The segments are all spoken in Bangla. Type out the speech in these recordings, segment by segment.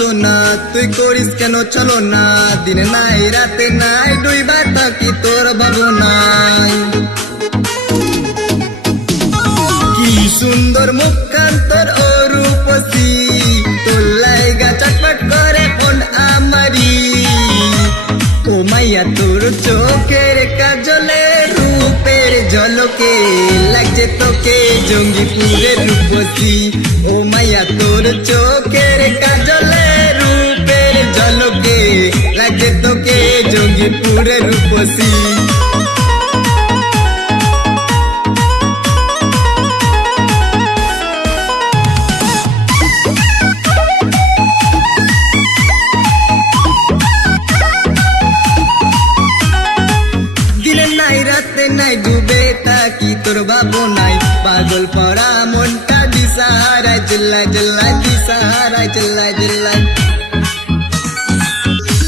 সোনা তুই করিস কেন চলো না দিনে নাই রাতে নাই ডুইবা থাকি তোর ভাবনাই কি সুন্দর মুখখান তোর অরূপসী তোর লাইগা চটপট করে ফোন আমারি ও মাইয়া তোর চোখের কাজলে রূপের ঝলকে লাগছে তোকে জঙ্গিপুরের রূপসী ও মাইয়া তোর চোখের কাজলে রূপের ঝলকে লাগছে তোকে জঙ্গিপুরের রূপসী নাই ডুবে তাকি তোর ভাবনাই পাগল পড়া মনটা দিশাহারায় চিল্লায় চিল্লায় দিশাহারায় চিল্লায় চিল্লায়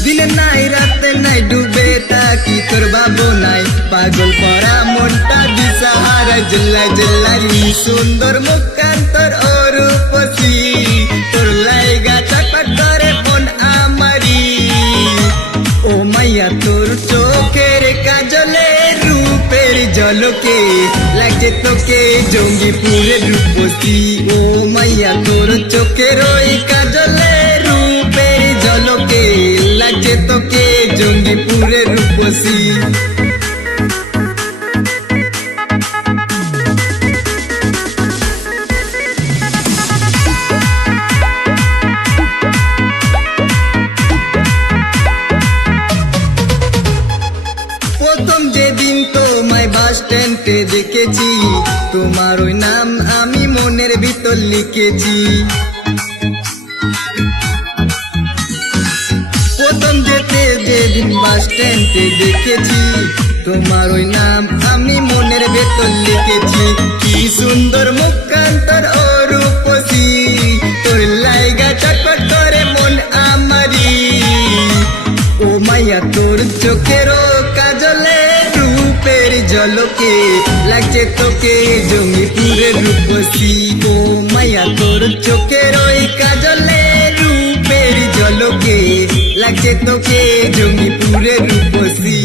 দিনে নাই রাতে নাই ডুবে তাকি তোর ভাবনাই পাগল পড়া মনটা দিশাহারায় চিল্লায় চিল্লায় সুন্দর মুখখান তোর অরূপসী তোর লাইগা চটপট করে ফোন আমারি ও মাইয়া তোর চোখের কাজলে রূপের ঝলকে লাগছে তোকে জঙ্গিপুরের রূপসী ও মাইয়া তোর চোখের ওই কাজলে রূপের ঝলকে লাগছে তোকে জঙ্গিপুরের রূপসী প্রথম যেদিন তোমায় বাস স্ট্যান্ডে দেখেছি তোমার ওই নাম আমি মনের ভিতর লিখেছি প্রথম যেদিন বাস স্ট্যান্ডে দেখেছি তোমার ওই নাম আমি মনের ভেতর লিখেছি কি সুন্দর মুখখান তোর অরূপসী তোর লাইগা চটপট করে মন আমারি ও মাইয়া তোর চোখেরও কাজলে রূপের ঝলকে লাগছে তোকে জঙ্গিপুরের রূপসী ও মাইয়া তোর চোখের ওই কাজলে রূপের ঝলকে লাগছে তোকে জঙ্গিপুরের রূপসী।